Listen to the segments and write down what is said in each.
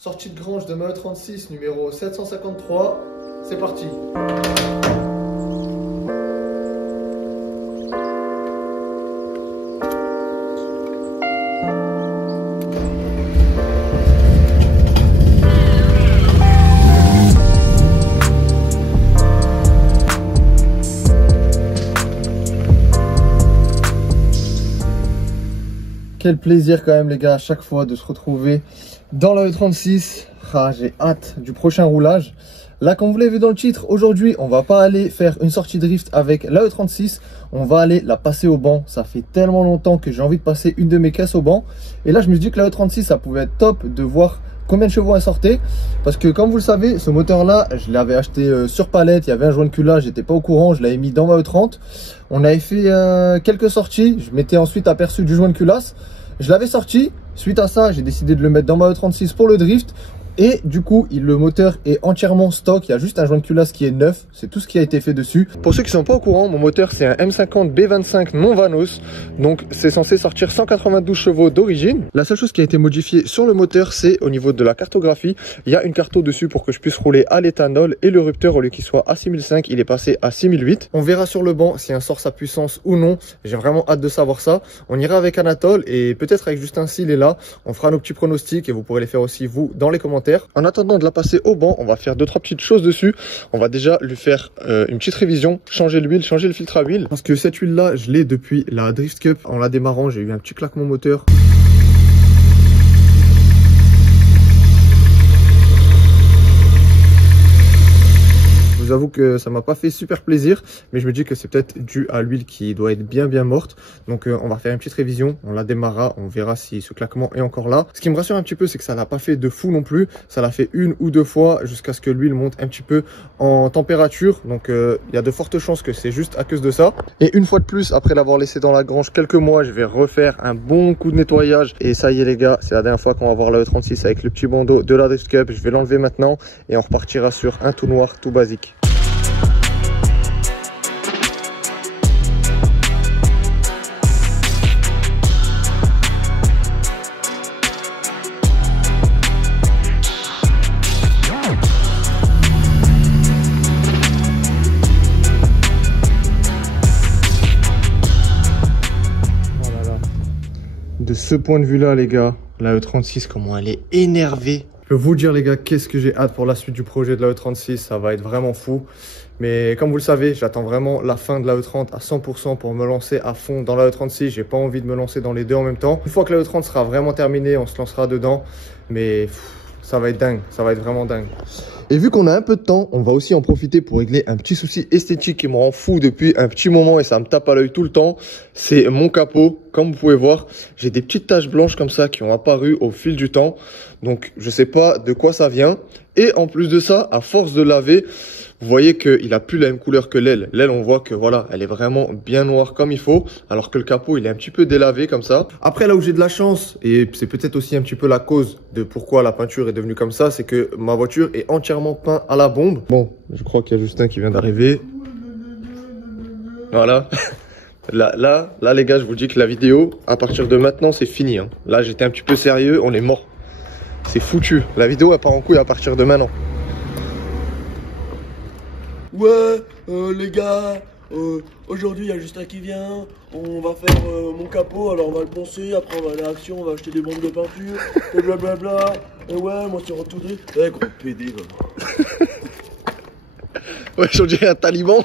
Sortie de Grange de Maheu 36, numéro 753. C'est parti. Quel plaisir quand même les gars à chaque fois de se retrouver dans la E36. Ah, j'ai hâte du prochain roulage. Là, comme vous l'avez vu dans le titre, aujourd'hui on va pas aller faire une sortie drift avec la E36. On va aller la passer au banc. Ça fait tellement longtemps que j'ai envie de passer une de mes caisses au banc. Et là je me suis dit que la E36 ça pouvait être top de voir combien de chevaux elle sortait. Parce que comme vous le savez, ce moteur là je l'avais acheté sur palette. Il y avait un joint de culasse, j'étais pas au courant, je l'avais mis dans ma E30. On avait fait quelques sorties. Je m'étais ensuite aperçu du joint de culasse. Je l'avais sorti, suite à ça, j'ai décidé de le mettre dans ma E36 pour le drift. Et du coup, le moteur est entièrement stock. Il y a juste un joint de culasse qui est neuf. C'est tout ce qui a été fait dessus. Pour ceux qui ne sont pas au courant, mon moteur, c'est un M50 B25 non Vanos. Donc, c'est censé sortir 192 chevaux d'origine. La seule chose qui a été modifiée sur le moteur, c'est au niveau de la cartographie. Il y a une carto dessus pour que je puisse rouler à l'éthanol. Et le rupteur, au lieu qu'il soit à 6005, il est passé à 6008. On verra sur le banc si un sort sa puissance ou non. J'ai vraiment hâte de savoir ça. On ira avec Anatole et peut-être avec Justin s'il est là. On fera nos petits pronostics et vous pourrez les faire aussi vous dans les commentaires. En attendant de la passer au banc, on va faire 2-3 petites choses dessus. On va déjà lui faire une petite révision, changer l'huile, changer le filtre à huile. Parce que cette huile là, je l'ai depuis la Drift Cup. En la démarrant, j'ai eu un petit claquement moteur. Je vous avoue que ça m'a pas fait super plaisir, mais je me dis que c'est peut-être dû à l'huile qui doit être bien morte. Donc on va faire une petite révision, on la démarrera, on verra si ce claquement est encore là. Ce qui me rassure un petit peu, c'est que ça l'a pas fait de fou non plus. Ça l'a fait une ou deux fois jusqu'à ce que l'huile monte un petit peu en température. Donc il y a de fortes chances que c'est juste à cause de ça. Et une fois de plus, après l'avoir laissé dans la grange quelques mois, je vais refaire un bon coup de nettoyage. Et ça y est les gars, c'est la dernière fois qu'on va voir la E36 avec le petit bandeau de la Drift Cup. Je vais l'enlever maintenant et on repartira sur un tout noir, tout basique. De ce point de vue là les gars, la E36 comment elle est énervée. Je peux vous dire les gars, qu'est-ce que j'ai hâte pour la suite du projet de la E36, ça va être vraiment fou. Mais comme vous le savez, j'attends vraiment la fin de la E30 à 100% pour me lancer à fond dans la E36. J'ai pas envie de me lancer dans les deux en même temps. Une fois que la E30 sera vraiment terminée, on se lancera dedans. Mais ça va être dingue, ça va être vraiment dingue. Et vu qu'on a un peu de temps, on va aussi en profiter pour régler un petit souci esthétique qui me rend fou depuis un petit moment et ça me tape à l'œil tout le temps. C'est mon capot. Comme vous pouvez voir, j'ai des petites taches blanches comme ça qui ont apparu au fil du temps. Donc, je sais pas de quoi ça vient. Et en plus de ça, à force de laver, vous voyez qu'il a plus la même couleur que l'aile. L'aile, on voit que voilà, elle est vraiment bien noire comme il faut, alors que le capot, il est un petit peu délavé comme ça. Après, là où j'ai de la chance, et c'est peut-être aussi un petit peu la cause de pourquoi la peinture est devenue comme ça, c'est que ma voiture est entièrement peinte à la bombe. Bon, je crois qu'il y a Justin qui vient d'arriver. Voilà. Là, les gars, je vous dis que la vidéo, à partir de maintenant, c'est fini. Hein. Là, j'étais un petit peu sérieux, on est mort. C'est foutu. La vidéo, elle part en couille à partir de maintenant. Ouais, les gars, aujourd'hui il y a Justin qui vient, on va faire mon capot, alors on va le poncer, après on va aller à l'action, on va acheter des bombes de peinture, et blablabla, et ouais, moi c'est retourné, ouais gros PD quoi. Ouais, j'en dirais un taliban.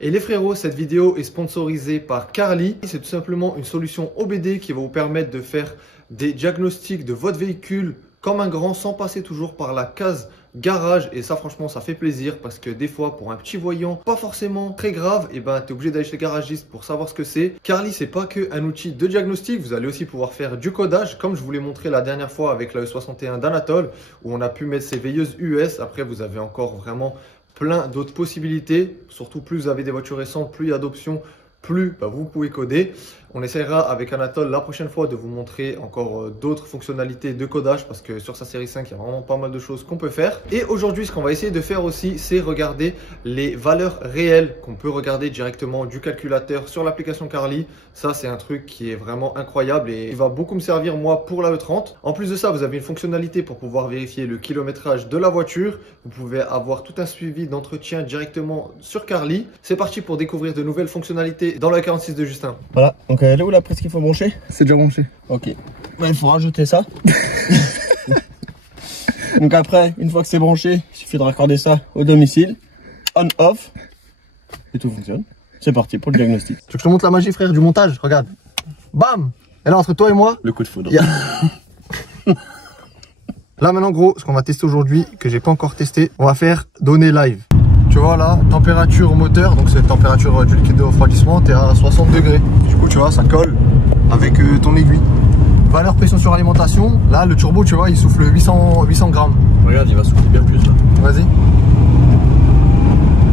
Et les frérots, cette vidéo est sponsorisée par Carly. C'est tout simplement une solution OBD qui va vous permettre de faire des diagnostics de votre véhicule comme un grand sans passer toujours par la case garage. Et ça franchement ça fait plaisir parce que des fois pour un petit voyant pas forcément très grave, et ben tu es obligé d'aller chez le garagiste pour savoir ce que c'est. Carly c'est pas que un outil de diagnostic, vous allez aussi pouvoir faire du codage comme je vous l'ai montré la dernière fois avec la E61 d'Anatole où on a pu mettre ses veilleuses US. Après vous avez encore vraiment plein d'autres possibilités, surtout plus vous avez des voitures récentes, plus il y a d'options, plus vous pouvez coder. On essaiera avec Anatole la prochaine fois de vous montrer encore d'autres fonctionnalités de codage parce que sur sa série 5, il y a vraiment pas mal de choses qu'on peut faire. Et aujourd'hui, ce qu'on va essayer de faire aussi, c'est regarder les valeurs réelles qu'on peut regarder directement du calculateur sur l'application Carly. Ça, c'est un truc qui est vraiment incroyable et il va beaucoup me servir moi pour la E30. En plus de ça, vous avez une fonctionnalité pour pouvoir vérifier le kilométrage de la voiture. Vous pouvez avoir tout un suivi d'entretien directement sur Carly. C'est parti pour découvrir de nouvelles fonctionnalités dans la 46 de Justin. Voilà, donc elle est où la prise qu'il faut brancher? C'est déjà branché. Ok, il faut rajouter ça. Donc après, une fois que c'est branché, il suffit de raccorder ça au domicile, on-off, et tout fonctionne. C'est parti pour le diagnostic. Tu veux que je te montre la magie, frère, du montage? Regarde. Bam! Et là, entre toi et moi, Le coup de foudre. Là, maintenant, gros, ce qu'on va tester aujourd'hui, que j'ai pas encore testé, on va faire données live. Tu vois là, température moteur, donc c'est la température du liquide de refroidissement, tu es à 60 degrés. Du coup, tu vois, ça colle avec ton aiguille. Valeur pression sur alimentation, là, le turbo, tu vois, il souffle 800 grammes. Regarde, il va souffler bien plus là. Vas-y.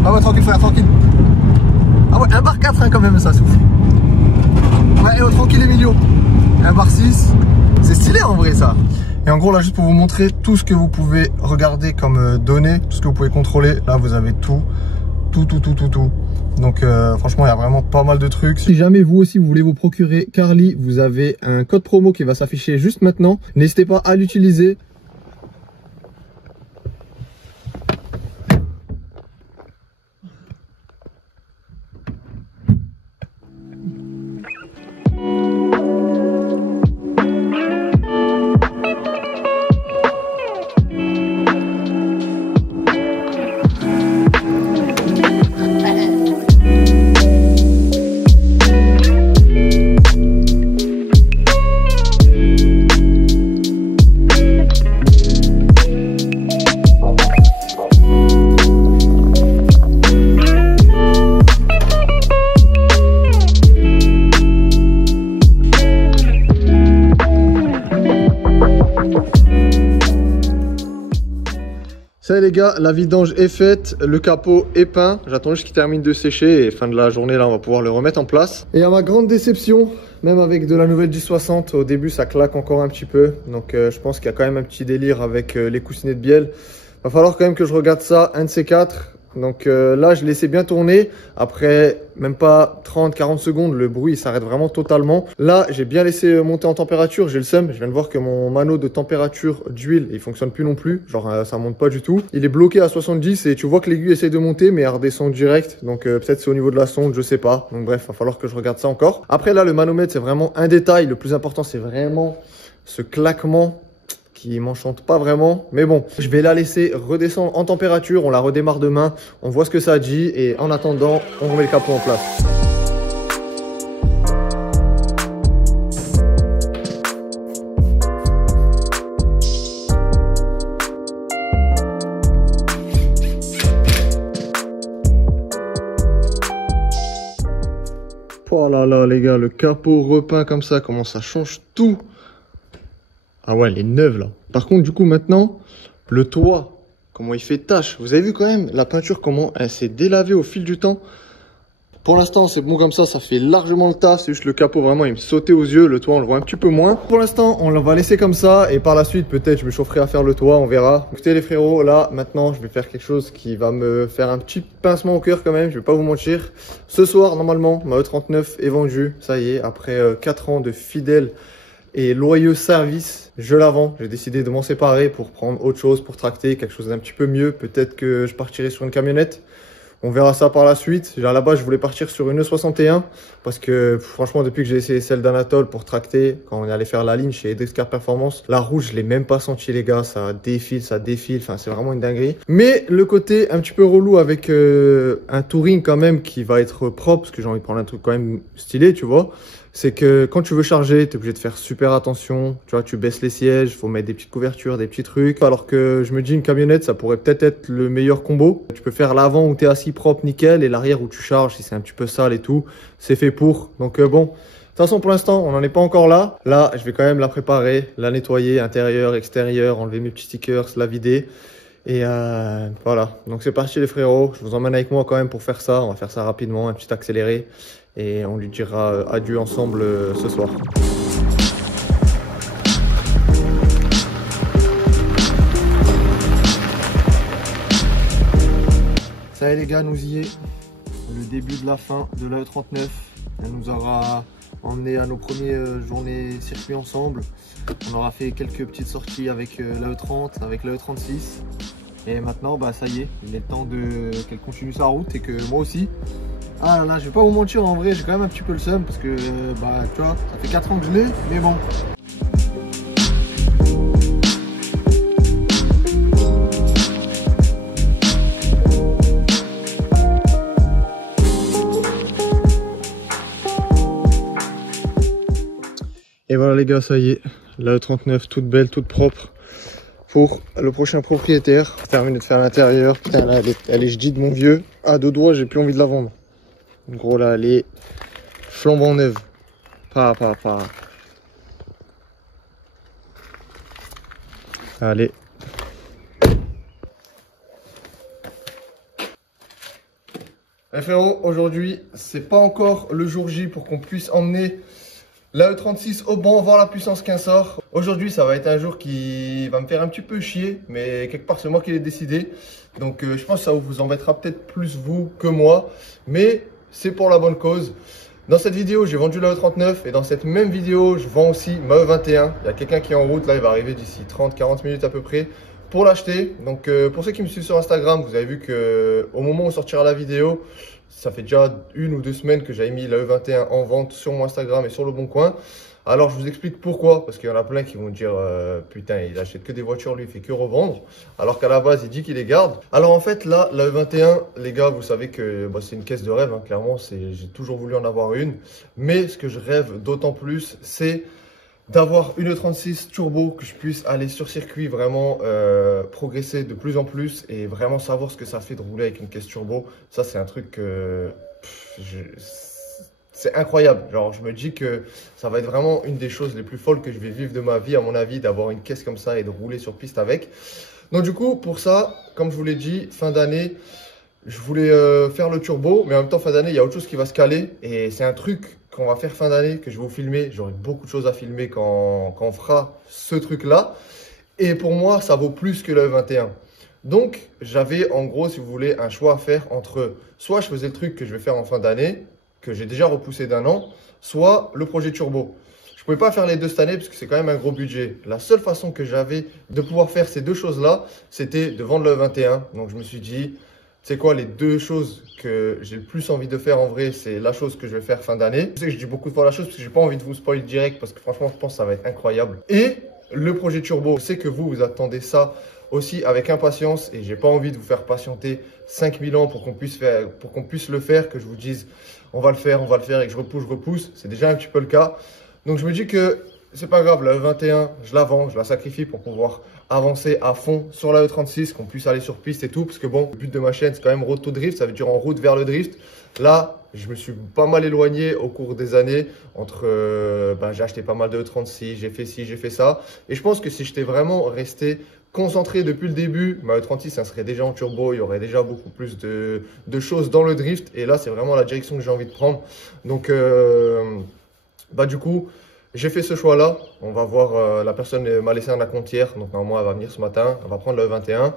Ah ouais, tranquille, frère, tranquille. Ah ouais, 1 bar 4 hein, quand même, ça souffle. Ouais, tranquille, Emilio. 1 bar 6. C'est stylé en vrai, ça. Et en gros, là, juste pour vous montrer tout ce que vous pouvez regarder comme données, tout ce que vous pouvez contrôler. Là, vous avez tout. Donc, franchement, il y a vraiment pas mal de trucs. Si jamais vous aussi, vous voulez vous procurer Carly, vous avez un code promo qui va s'afficher juste maintenant. N'hésitez pas à l'utiliser. Ça les gars, la vidange est faite, le capot est peint, j'attends juste qu'il termine de sécher et fin de la journée là on va pouvoir le remettre en place. Et à ma grande déception, même avec de la nouvelle 1060, au début ça claque encore un petit peu, donc je pense qu'il y a quand même un petit délire avec les coussinets de bielle. Va falloir quand même que je regarde ça, un de ces quatre. Donc là, je laissais bien tourner. Après, même pas 30-40 secondes, le bruit s'arrête vraiment totalement. Là, j'ai bien laissé monter en température. J'ai le seum. Je viens de voir que mon mano de température d'huile, il fonctionne plus non plus. Genre, ça monte pas du tout. Il est bloqué à 70 et tu vois que l'aiguille essaie de monter, mais elle redescend direct. Donc peut-être c'est au niveau de la sonde, je sais pas. Donc bref, va falloir que je regarde ça encore. Après là, le manomètre, c'est vraiment un détail. Le plus important, c'est vraiment ce claquement qui m'enchante pas vraiment, mais bon, je vais la laisser redescendre en température, on la redémarre demain, on voit ce que ça dit et en attendant, on remet le capot en place. Oh là là les gars, le capot repeint comme ça, comment ça change tout. Ah ouais, elle est neuve là. Par contre, du coup, maintenant, le toit, comment il fait tache. Vous avez vu quand même la peinture, comment elle s'est délavée au fil du temps. Pour l'instant, c'est bon comme ça fait largement le taf. C'est juste le capot, vraiment, il me sautait aux yeux. Le toit, on le voit un petit peu moins. Pour l'instant, on va laisser comme ça. Et par la suite, peut-être, je me chaufferai à faire le toit, on verra. Écoutez les frérots, là, maintenant, je vais faire quelque chose qui va me faire un petit pincement au cœur quand même. Je vais pas vous mentir. Ce soir, normalement, ma E39 est vendue. Ça y est, après 4 ans de fidèle et loyeux service, je la vends. J'ai décidé de m'en séparer pour prendre autre chose, pour tracter quelque chose d'un petit peu mieux. Peut-être que je partirai sur une camionnette. On verra ça par la suite. À la base, je voulais partir sur une E61 parce que franchement, depuis que j'ai essayé celle d'Anatole pour tracter, quand on est allé faire la ligne chez Edexcar Performance, la rouge, je l'ai même pas senti les gars. Ça défile. Enfin, c'est vraiment une dinguerie. Mais le côté un petit peu relou avec un touring quand même qui va être propre, parce que j'ai envie de prendre un truc quand même stylé, tu vois. C'est que quand tu veux charger, tu es obligé de faire super attention. Tu vois, tu baisses les sièges, il faut mettre des petites couvertures, des petits trucs. Alors que je me dis une camionnette, ça pourrait peut-être être le meilleur combo. Tu peux faire l'avant où tu es assis propre, nickel, et l'arrière où tu charges, si c'est un petit peu sale et tout, c'est fait pour. Donc bon, de toute façon pour l'instant, on n'en est pas encore là. Là, je vais quand même la préparer, la nettoyer, intérieur, extérieur, enlever mes petits stickers, la vider. Et voilà, donc c'est parti les frérots. Je vous emmène avec moi quand même pour faire ça. On va faire ça rapidement, un petit accéléré. et on lui dira adieu ensemble ce soir. Ça y est les gars, nous y est. Le début de la fin de l'AE39. Elle nous aura emmené à nos premières journées circuit ensemble. On aura fait quelques petites sorties avec l'AE30, avec l'AE36. Et maintenant, bah, ça y est, il est temps qu'elle continue sa route et que moi aussi. Ah là là, je vais pas vous mentir, en vrai, j'ai quand même un petit peu le seum parce que, bah, tu vois, ça fait 4 ans que je l'ai, mais bon. Et voilà les gars, ça y est, la E39 toute belle, toute propre pour le prochain propriétaire. Terminé de faire l'intérieur. Putain là, elle est je de mon vieux. À deux doigts, j'ai plus envie de la vendre. En gros là, elle est flambant neuve. Pas. Allez. Les frérots, aujourd'hui, c'est pas encore le jour J pour qu'on puisse emmener la E36 au banc, voir la puissance qu'un sort. Aujourd'hui, ça va être un jour qui va me faire un petit peu chier, mais quelque part, c'est moi qui l'ai décidé. Donc, je pense que ça vous embêtera peut-être plus vous que moi, mais c'est pour la bonne cause. Dans cette vidéo, j'ai vendu la E39 et dans cette même vidéo, je vends aussi ma E21. Il y a quelqu'un qui est en route, là, il va arriver d'ici 30-40 minutes à peu près pour l'acheter. Donc, pour ceux qui me suivent sur Instagram, vous avez vu qu'au moment où sortira la vidéo, ça fait déjà 1 ou 2 semaines que j'avais mis la E21 en vente sur mon Instagram et sur Le Bon Coin. Alors je vous explique pourquoi, parce qu'il y en a plein qui vont dire putain, il achète que des voitures, lui il fait que revendre, alors qu'à la base il dit qu'il les garde. Alors en fait là, la E21, les gars, vous savez que bah, c'est une caisse de rêve, hein, clairement, j'ai toujours voulu en avoir une. Mais ce que je rêve d'autant plus, c'est d'avoir une E36 turbo, que je puisse aller sur circuit, vraiment progresser de plus en plus et vraiment savoir ce que ça fait de rouler avec une caisse turbo. Ça c'est un truc que c'est incroyable. Genre je me dis que ça va être vraiment une des choses les plus folles que je vais vivre de ma vie, à mon avis, d'avoir une caisse comme ça et de rouler sur piste avec. Donc du coup pour ça, comme je vous l'ai dit, fin d'année, je voulais faire le turbo, mais en même temps fin d'année il y a autre chose qui va se caler et c'est un truc qu'on va faire fin d'année, que je vais vous filmer. J'aurai beaucoup de choses à filmer quand on fera ce truc-là. Et pour moi, ça vaut plus que le 21. Donc, j'avais en gros, si vous voulez, un choix à faire entre soit je faisais le truc que je vais faire en fin d'année, que j'ai déjà repoussé d'1 an, soit le projet turbo. Je ne pouvais pas faire les deux cette année parce que c'est quand même un gros budget. La seule façon que j'avais de pouvoir faire ces deux choses-là, c'était de vendre le 21. Donc, je me suis dit, c'est quoi les deux choses que j'ai le plus envie de faire en vrai, c'est la chose que je vais faire fin d'année. Je sais que je dis beaucoup de fois la chose parce que j'ai pas envie de vous spoiler direct parce que franchement je pense que ça va être incroyable. Et le projet turbo, je sais que vous attendez ça aussi avec impatience et j'ai pas envie de vous faire patienter 5000 ans pour qu'on puisse le faire, que je vous dise on va le faire et que je repousse. C'est déjà un petit peu le cas. Donc je me dis que c'est pas grave, la E21, je la vends, je la sacrifie pour pouvoir avancer à fond sur la E36, qu'on puisse aller sur piste et tout. Parce que bon, le but de ma chaîne, c'est quand même road to drift, ça veut dire en route vers le drift. Là, je me suis pas mal éloigné au cours des années. J'ai acheté pas mal de E36, j'ai fait ci, j'ai fait ça. Et je pense que si j'étais vraiment resté concentré depuis le début, ma E36, ça serait déjà en turbo, il y aurait déjà beaucoup plus de choses dans le drift. Et là, c'est vraiment la direction que j'ai envie de prendre. Donc, du coup, j'ai fait ce choix-là. On va voir, la personne m'a laissé un acomptière. Donc normalement, elle va venir ce matin. Elle va prendre le 21.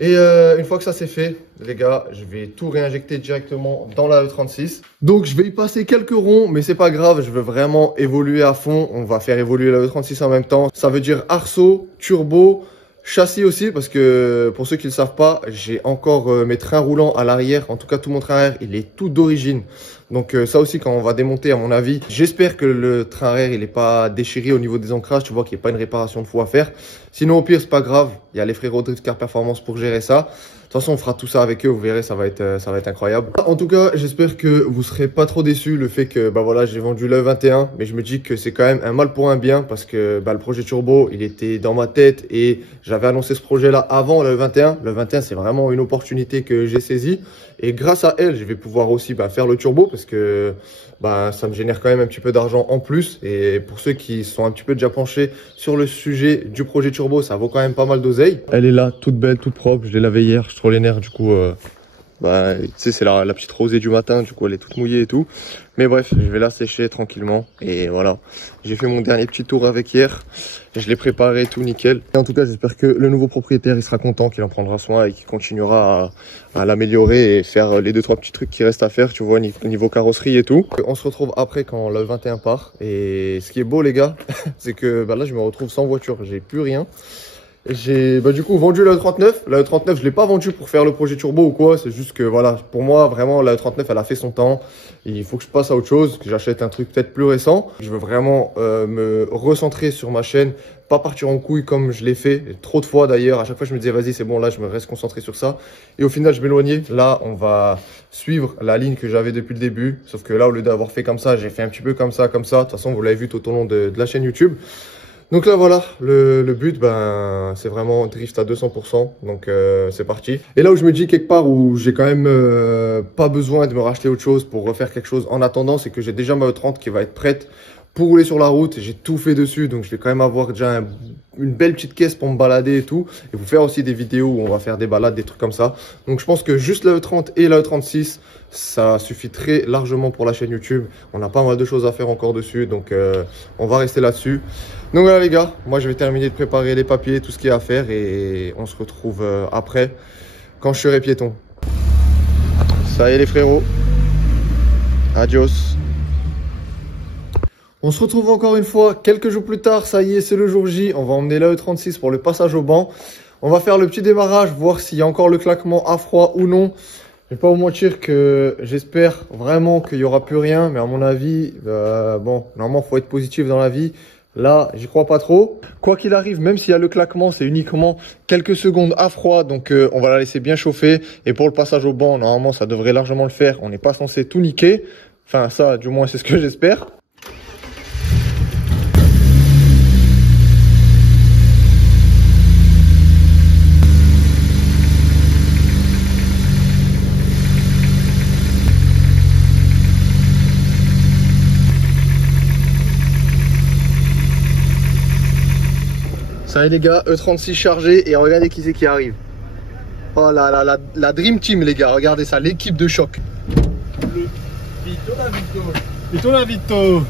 Et une fois que ça c'est fait, les gars, je vais tout réinjecter directement dans la E36. Donc je vais y passer quelques ronds, mais c'est pas grave. Je veux vraiment évoluer à fond. On va faire évoluer la E36 en même temps. Ça veut dire arceau, turbo, châssis aussi, parce que pour ceux qui ne le savent pas, j'ai encore mes trains roulants à l'arrière. En tout cas, tout mon train arrière, il est tout d'origine. Donc ça aussi, quand on va démonter, à mon avis, j'espère que le train arrière, il n'est pas déchiré au niveau des ancrages. Tu vois qu'il n'y a pas une réparation de fou à faire. Sinon, au pire, c'est pas grave. Il y a les frérots Drift Car Performance pour gérer ça. De toute façon, on fera tout ça avec eux. Vous verrez, ça va être incroyable. En tout cas, j'espère que vous serez pas trop déçus le fait que, voilà, j'ai vendu le 21. Mais je me dis que c'est quand même un mal pour un bien parce que, le projet turbo, il était dans ma tête et j'avais annoncé ce projet-là avant le 21. Le 21, c'est vraiment une opportunité que j'ai saisie. Et grâce à elle, je vais pouvoir aussi faire le turbo parce que ça me génère quand même un petit peu d'argent en plus. Et pour ceux qui sont un petit peu déjà penchés sur le sujet du projet turbo, ça vaut quand même pas mal d'oseille. Elle est là, toute belle, toute propre. Je l'ai lavée hier, je suis trop les nerfs. Du coup, Bah, tu sais, c'est la petite rosée du matin, du coup elle est toute mouillée et tout. Mais bref, je vais la sécher tranquillement. Et voilà, j'ai fait mon dernier petit tour avec hier. Je l'ai préparé, tout nickel. Et en tout cas, j'espère que le nouveau propriétaire, il sera content, qu'il en prendra soin et qu'il continuera à l'améliorer et faire les 2-3 petits trucs qui restent à faire, tu vois, au niveau carrosserie et tout. On se retrouve après quand le 21 part. Et ce qui est beau, les gars, c'est que bah là, je me retrouve sans voiture. J'ai plus rien. J'ai du coup vendu la E39. La E39, je l'ai pas vendu pour faire le projet turbo ou quoi. C'est juste que voilà, pour moi, vraiment, la E39, elle a fait son temps. Il faut que je passe à autre chose, que j'achète un truc peut-être plus récent. Je veux vraiment me recentrer sur ma chaîne, pas partir en couille comme je l'ai fait trop de fois d'ailleurs. À chaque fois, je me disais, vas-y, c'est bon, là, je me reste concentré sur ça. Et au final, je m'éloignais. Là, on va suivre la ligne que j'avais depuis le début. Sauf que là, au lieu d'avoir fait comme ça, j'ai fait un petit peu comme ça, comme ça. De toute façon, vous l'avez vu tout au long de la chaîne YouTube. Donc là voilà, le but ben c'est vraiment drift à 200%, donc c'est parti. Et là où je me dis quelque part où j'ai quand même pas besoin de me racheter autre chose pour refaire quelque chose en attendant, c'est que j'ai déjà ma E30 qui va être prête pour rouler sur la route. J'ai tout fait dessus, donc je vais quand même avoir déjà une belle petite caisse pour me balader et tout. Et vous faire aussi des vidéos où on va faire des balades, des trucs comme ça. Donc je pense que juste la E30 et la E36, ça suffit très largement pour la chaîne YouTube. On a pas mal de choses à faire encore dessus, donc on va rester là-dessus. Donc voilà les gars, moi je vais terminer de préparer les papiers, tout ce qu'il y a à faire et on se retrouve après quand je serai piéton. Ça y est les frérots, adios. On se retrouve encore une fois quelques jours plus tard, ça y est c'est le jour J, on va emmener la E36 pour le passage au banc. On va faire le petit démarrage, voir s'il y a encore le claquement à froid ou non. Je vais pas vous mentir que j'espère vraiment qu'il n'y aura plus rien, mais à mon avis, bon, normalement il faut être positif dans la vie. Là, j'y crois pas trop. Quoi qu'il arrive, même s'il y a le claquement, c'est uniquement quelques secondes à froid. Donc, on va la laisser bien chauffer. Et pour le passage au banc, normalement, ça devrait largement le faire. On n'est pas censé tout niquer. Enfin, ça, du moins, c'est ce que j'espère. Ça y est les gars, E36 chargé et regardez qui c'est qui arrive. Oh là là, la Dream Team les gars, regardez ça, l'équipe de choc. Le Vito la Vito. Vito la Vito.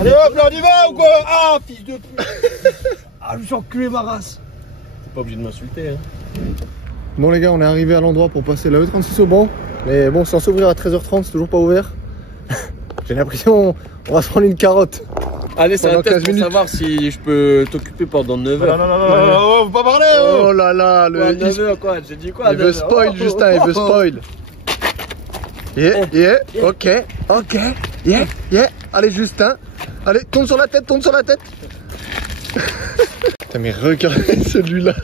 Allez hop là on y va ou quoi? Ah fils de pute. Ah je me suis enculé ma race. T'es pas obligé de m'insulter hein. Bon les gars, on est arrivé à l'endroit pour passer la E36 au banc. Mais bon, c'est censé ouvrir à 13h30, c'est toujours pas ouvert. J'ai l'impression on va se prendre une carotte. Allez, c'est un test pour minutes. savoir si je peux t'occuper pendant 9 heures. Non, faut pas parler. Oh là là, Quoi, 9 heures quoi? J'ai dit quoi? il veut spoil Justin, il veut spoil. Yeah, ok, yeah. Allez Justin, allez, tourne sur la tête, Putain mais regardez celui-là.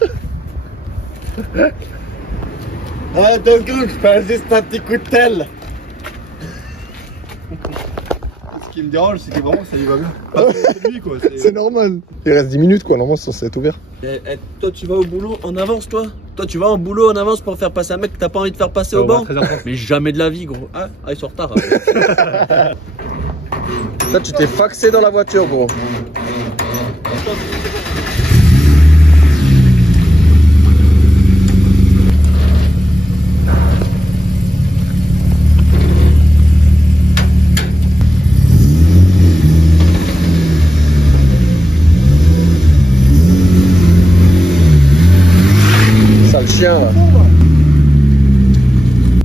Ah donc je fais juste un petit coup de tel. Ce qui me dérange, c'est que vraiment ça y va bien. C'est lui quoi. C'est normal. Il reste 10 minutes quoi, normalement c'est censé être ouvert. Toi tu vas au boulot en avance toi? Toi tu vas au boulot en avance pour faire passer un mec que t'as pas envie de faire passer au banc? Mais jamais de la vie gros. Ah ils sont en retard. Là tu t'es faxé dans la voiture gros. Chien là.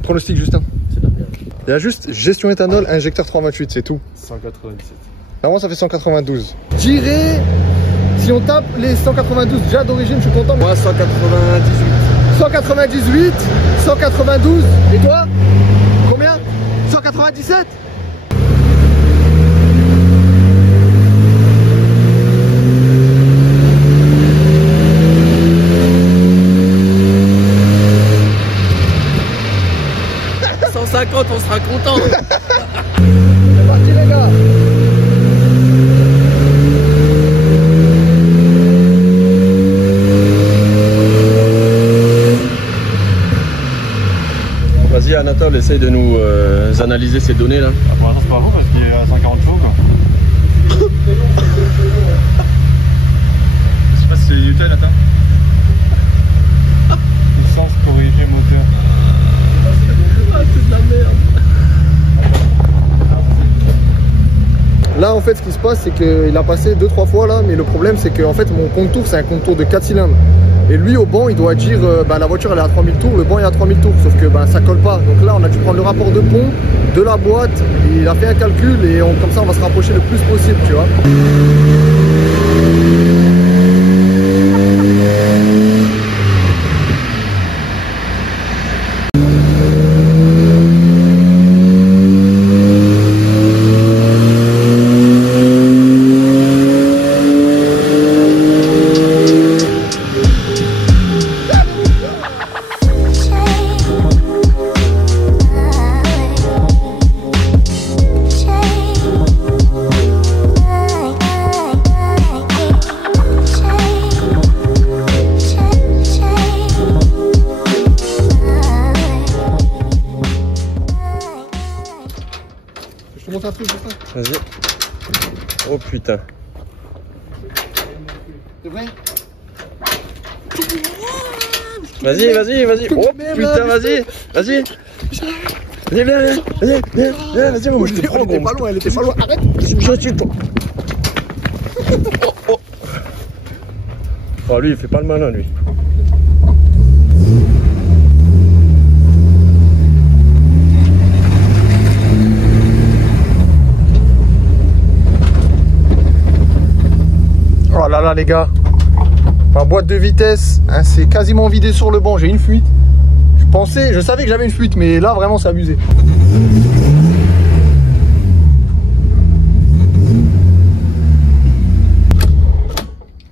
Pronostic Justin. Il y a juste gestion éthanol, injecteur 328, c'est tout. 197. Normalement ça fait 192. J'irai, si on tape les 192 déjà d'origine, je suis content. Moi 198. 198, 192. Et toi? Combien? 197. On sera content. C'est parti les gars. Vas-y Anatole, essaye de nous analyser ces données là. Ah, pour l'instant c'est pas beau parce qu'il est à 140 chevaux quoi. Je sais pas si c'est Newton attends. Essence corrigée moteur. c'est de la merde. Là en fait ce qui se passe c'est qu'il a passé 2-3 fois là, mais le problème c'est que en fait mon contour c'est un contour de 4 cylindres. Et lui au banc il doit dire la voiture elle est à 3000 tours, le banc est à 3000 tours, sauf que ça colle pas. Donc là on a dû prendre le rapport de pont, de la boîte, il a fait un calcul et comme ça on va se rapprocher le plus possible, tu vois. Je te montre un truc, c'est ça? Vas-y. Oh putain. C'est vrai? Vas-y, vas-y, vas-y. Oh putain, vas-y, vas-y. Viens, viens, vas-y, moi je te prends. Elle était pas loin, elle était pas loin. Arrête! Je suis toi. Oh. Oh, lui, il fait pas le malin, lui. Oh là là les gars, ma boîte de vitesse, hein, c'est quasiment vidé sur le banc, j'ai une fuite. Je savais que j'avais une fuite, mais là vraiment c'est abusé.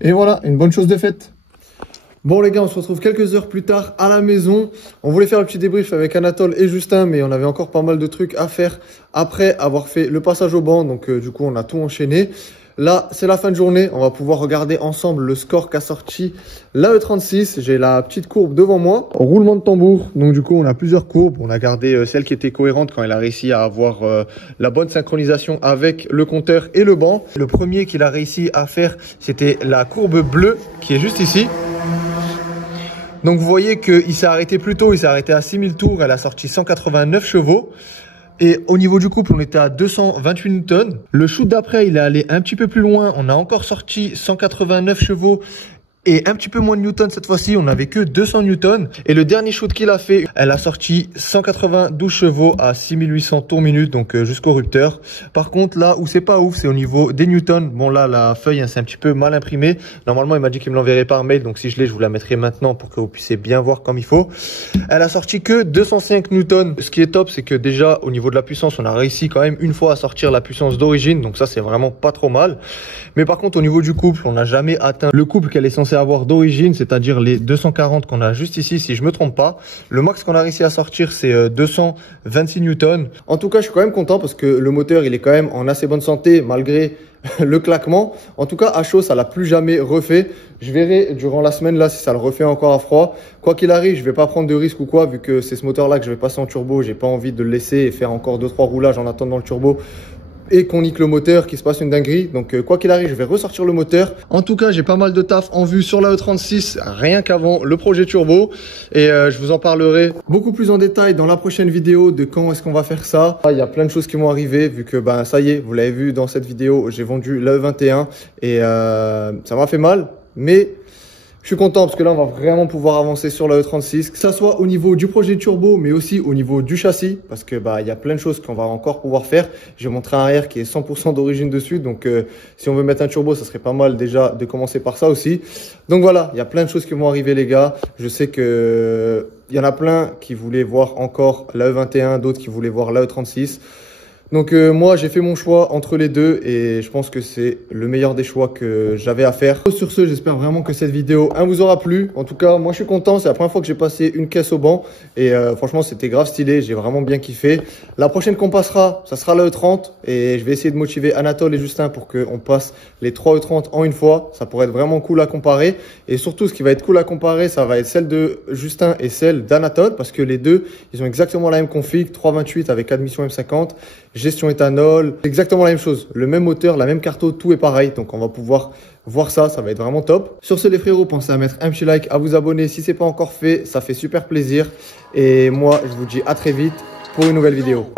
Et voilà, une bonne chose de faite. Bon les gars, on se retrouve quelques heures plus tard à la maison. On voulait faire le petit débrief avec Anatole et Justin, mais on avait encore pas mal de trucs à faire après avoir fait le passage au banc. Donc du coup, on a tout enchaîné. Là, c'est la fin de journée. On va pouvoir regarder ensemble le score qu'a sorti l'AE36. J'ai la petite courbe devant moi. Roulement de tambour. Donc du coup, on a plusieurs courbes. On a gardé celle qui était cohérente quand il a réussi à avoir la bonne synchronisation avec le compteur et le banc. Le premier qu'il a réussi à faire, c'était la courbe bleue qui est juste ici. Donc vous voyez qu'il s'est arrêté plus tôt. Il s'est arrêté à 6000 tours. Elle a sorti 189 chevaux. Et au niveau du couple, on était à 228 newtons. Le shoot d'après, il est allé un petit peu plus loin. On a encore sorti 189 chevaux et un petit peu moins de newtons cette fois-ci. On n'avait que 200 newtons. Et le dernier shoot qu'il a fait, elle a sorti 192 chevaux à 6800 tours minute, donc jusqu'au rupteur. Par contre, là où c'est pas ouf, c'est au niveau des newtons. Bon là, la feuille, hein, c'est un petit peu mal imprimé. Normalement, il m'a dit qu'il me l'enverrait par mail. Donc si je l'ai, je vous la mettrai maintenant pour que vous puissiez bien voir comme il faut. Elle a sorti que 205 newtons. Ce qui est top, c'est que déjà, au niveau de la puissance, on a réussi quand même une fois à sortir la puissance d'origine. Donc ça, c'est vraiment pas trop mal. Mais par contre, au niveau du couple, on n'a jamais atteint le couple qu'elle est censée avoir d'origine, c'est-à-dire les 240 qu'on a juste ici, si je me trompe pas. Le max qu'on a réussi à sortir, c'est 226 newtons. En tout cas, je suis quand même content parce que le moteur, il est quand même en assez bonne santé malgré le claquement. En tout cas, à chaud, ça l'a plus jamais refait. Je verrai durant la semaine là si ça le refait encore à froid. Quoi qu'il arrive, je vais pas prendre de risque ou quoi, vu que c'est ce moteur là que je vais passer en turbo. J'ai pas envie de le laisser et faire encore 2-3 roulages en attendant le turbo et qu'on nique le moteur, qu'il se passe une dinguerie. Donc quoi qu'il arrive, je vais ressortir le moteur. En tout cas, j'ai pas mal de taf en vue sur la E36, rien qu'avant le projet turbo. Et je vous en parlerai beaucoup plus en détail dans la prochaine vidéo de quand est-ce qu'on va faire ça. Il y a plein de choses qui vont arriver, vu que ça y est, vous l'avez vu dans cette vidéo, j'ai vendu la E21 et ça m'a fait mal, mais je suis content parce que là, on va vraiment pouvoir avancer sur la E36, que ça soit au niveau du projet turbo, mais aussi au niveau du châssis, parce que il y a plein de choses qu'on va encore pouvoir faire. J'ai mon train arrière qui est 100% d'origine dessus, donc si on veut mettre un turbo, ça serait pas mal déjà de commencer par ça aussi. Donc voilà, il y a plein de choses qui vont arriver les gars. Je sais que il y en a plein qui voulaient voir encore la E21, d'autres qui voulaient voir la E36. Donc moi j'ai fait mon choix entre les deux et je pense que c'est le meilleur des choix que j'avais à faire. Sur ce, j'espère vraiment que cette vidéo vous aura plu. En tout cas, moi je suis content, c'est la première fois que j'ai passé une caisse au banc et franchement c'était grave stylé, j'ai vraiment bien kiffé. La prochaine qu'on passera, ça sera la E30 et je vais essayer de motiver Anatole et Justin pour qu'on passe les 3 E30 en une fois. Ça pourrait être vraiment cool à comparer et surtout ce qui va être cool à comparer, ça va être celle de Justin et celle d'Anatole parce que les deux, ils ont exactement la même config, 328 avec admission M50. Gestion éthanol, exactement la même chose, le même moteur, la même carte, tout est pareil, donc on va pouvoir voir ça, ça va être vraiment top. Sur ce les frérots, pensez à mettre un petit like, à vous abonner si c'est pas encore fait, ça fait super plaisir et moi je vous dis à très vite, pour une nouvelle vidéo.